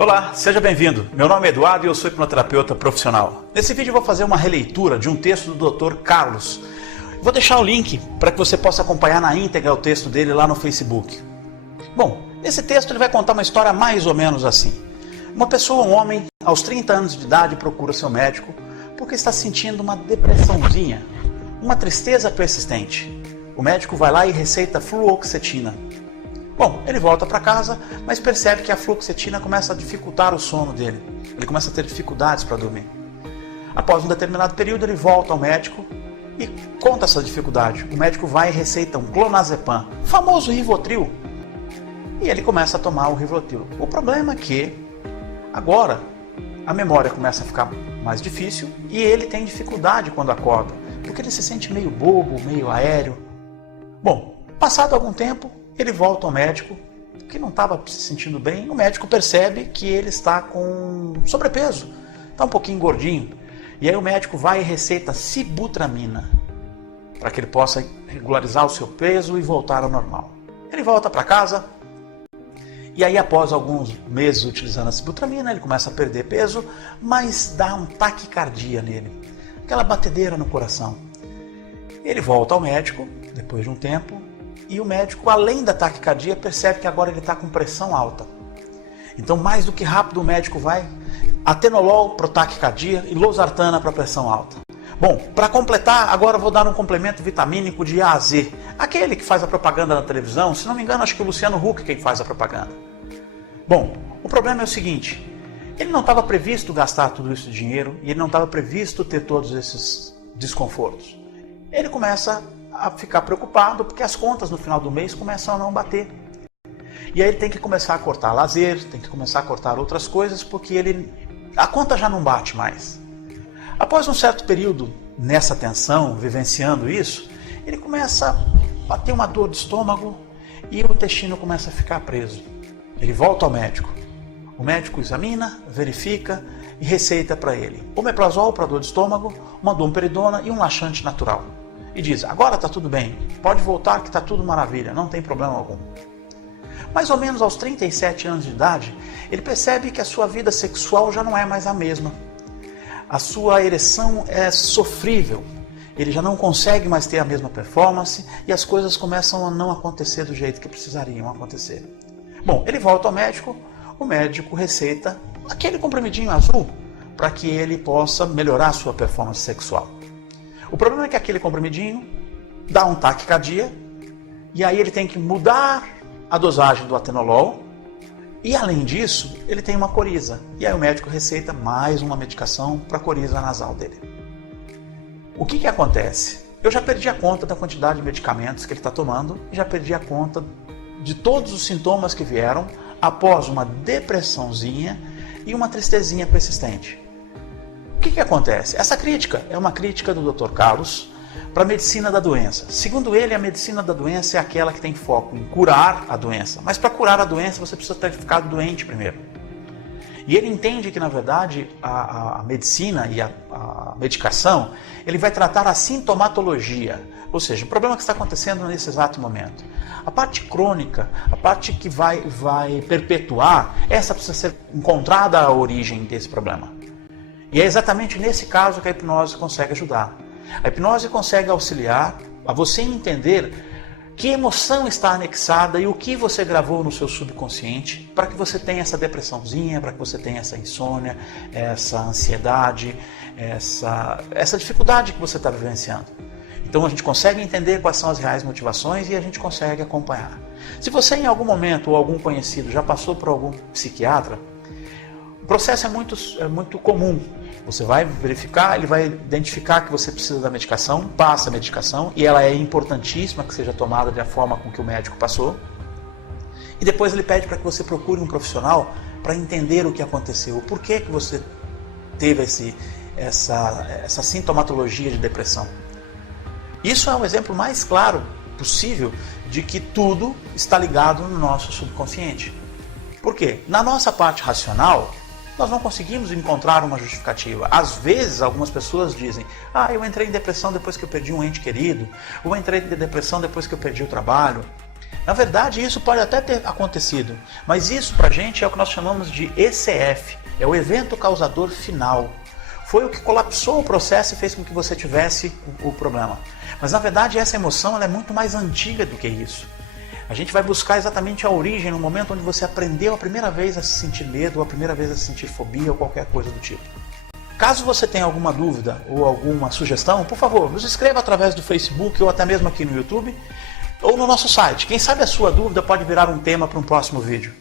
Olá, seja bem-vindo. Meu nome é Eduardo e eu sou hipnoterapeuta profissional. Nesse vídeo eu vou fazer uma releitura de um texto do Dr. Carlos. Vou deixar o link para que você possa acompanhar na íntegra o texto dele lá no Facebook. Bom, nesse texto ele vai contar uma história mais ou menos assim. Uma pessoa, um homem, aos 30 anos de idade, procura seu médico porque está sentindo uma depressãozinha, uma tristeza persistente. O médico vai lá e receita fluoxetina. Bom, ele volta para casa, mas percebe que a fluoxetina começa a dificultar o sono dele. Ele começa a ter dificuldades para dormir. Após um determinado período, ele volta ao médico e conta essa dificuldade. O médico vai e receita um clonazepam, o famoso Rivotril. E ele começa a tomar o Rivotril. O problema é que agora a memória começa a ficar mais difícil e ele tem dificuldade quando acorda, porque ele se sente meio bobo, meio aéreo. Bom, passado algum tempo, ele volta ao médico, que não estava se sentindo bem. O médico percebe que ele está com sobrepeso, está um pouquinho gordinho. E aí o médico vai e receita sibutramina, para que ele possa regularizar o seu peso e voltar ao normal. Ele volta para casa, e aí após alguns meses utilizando a sibutramina, ele começa a perder peso, mas dá um taquicardia nele, aquela batedeira no coração. Ele volta ao médico, depois de um tempo, e o médico, além da taquicardia, percebe que agora ele está com pressão alta. Então, mais do que rápido, o médico vai atenolol para taquicardia e losartana para pressão alta. Bom, para completar, agora eu vou dar um complemento vitamínico de A a Z. Aquele que faz a propaganda na televisão, se não me engano, acho que o Luciano Huck quem faz a propaganda. Bom, o problema é o seguinte, ele não estava previsto gastar tudo isso de dinheiro e ele não estava previsto ter todos esses desconfortos. Ele começa a ficar preocupado porque as contas no final do mês começam a não bater. E aí ele tem que começar a cortar lazer, tem que começar a cortar outras coisas porque a conta já não bate mais. Após um certo período nessa tensão, vivenciando isso, ele começa a ter uma dor de estômago e o intestino começa a ficar preso. Ele volta ao médico. O médico examina, verifica e receita para ele omeprazol para dor de estômago, uma domperidona e um laxante natural. E diz, agora está tudo bem, pode voltar que está tudo maravilha, não tem problema algum. Mais ou menos aos 37 anos de idade, ele percebe que a sua vida sexual já não é mais a mesma. A sua ereção é sofrível, ele já não consegue mais ter a mesma performance e as coisas começam a não acontecer do jeito que precisariam acontecer. Bom, ele volta ao médico, o médico receita aquele comprimidinho azul para que ele possa melhorar a sua performance sexual. O problema é que aquele comprimidinho dá um taquicardia e aí ele tem que mudar a dosagem do atenolol e além disso ele tem uma coriza e aí o médico receita mais uma medicação para a coriza nasal dele. O que acontece? Eu já perdi a conta da quantidade de medicamentos que ele está tomando e já perdi a conta de todos os sintomas que vieram após uma depressãozinha e uma tristezinha persistente. O que acontece? Essa crítica é uma crítica do Dr. Carlos para a medicina da doença. Segundo ele, a medicina da doença é aquela que tem foco em curar a doença. Mas para curar a doença, você precisa ter ficado doente primeiro. E ele entende que, na verdade, a medicina e a medicação, ele vai tratar a sintomatologia. Ou seja, o problema que está acontecendo nesse exato momento. A parte crônica, a parte que vai perpetuar, essa precisa ser encontrada a origem desse problema. E é exatamente nesse caso que a hipnose consegue ajudar. A hipnose consegue auxiliar a você entender que emoção está anexada e o que você gravou no seu subconsciente para que você tenha essa depressãozinha, para que você tenha essa insônia, essa ansiedade, essa dificuldade que você está vivenciando. Então a gente consegue entender quais são as reais motivações e a gente consegue acompanhar. Se você em algum momento ou algum conhecido já passou por algum psiquiatra, o processo é muito comum. Você vai verificar, ele vai identificar que você precisa da medicação, passa a medicação e ela é importantíssima que seja tomada da forma com que o médico passou. E depois ele pede para que você procure um profissional para entender o que aconteceu, o porquê que você teve essa sintomatologia de depressão. Isso é um exemplo mais claro possível de que tudo está ligado no nosso subconsciente. Por quê? Na nossa parte racional, nós não conseguimos encontrar uma justificativa. Às vezes, algumas pessoas dizem, eu entrei em depressão depois que eu perdi um ente querido, ou eu entrei em depressão depois que eu perdi o trabalho. Na verdade, isso pode até ter acontecido, mas isso pra gente é o que nós chamamos de ECF, é o evento causador final. Foi o que colapsou o processo e fez com que você tivesse o problema. Mas na verdade essa emoção ela é muito mais antiga do que isso. A gente vai buscar exatamente a origem no momento onde você aprendeu a primeira vez a se sentir medo, ou a primeira vez a se sentir fobia ou qualquer coisa do tipo. Caso você tenha alguma dúvida ou alguma sugestão, por favor, nos escreva através do Facebook ou até mesmo aqui no YouTube ou no nosso site. Quem sabe a sua dúvida pode virar um tema para um próximo vídeo.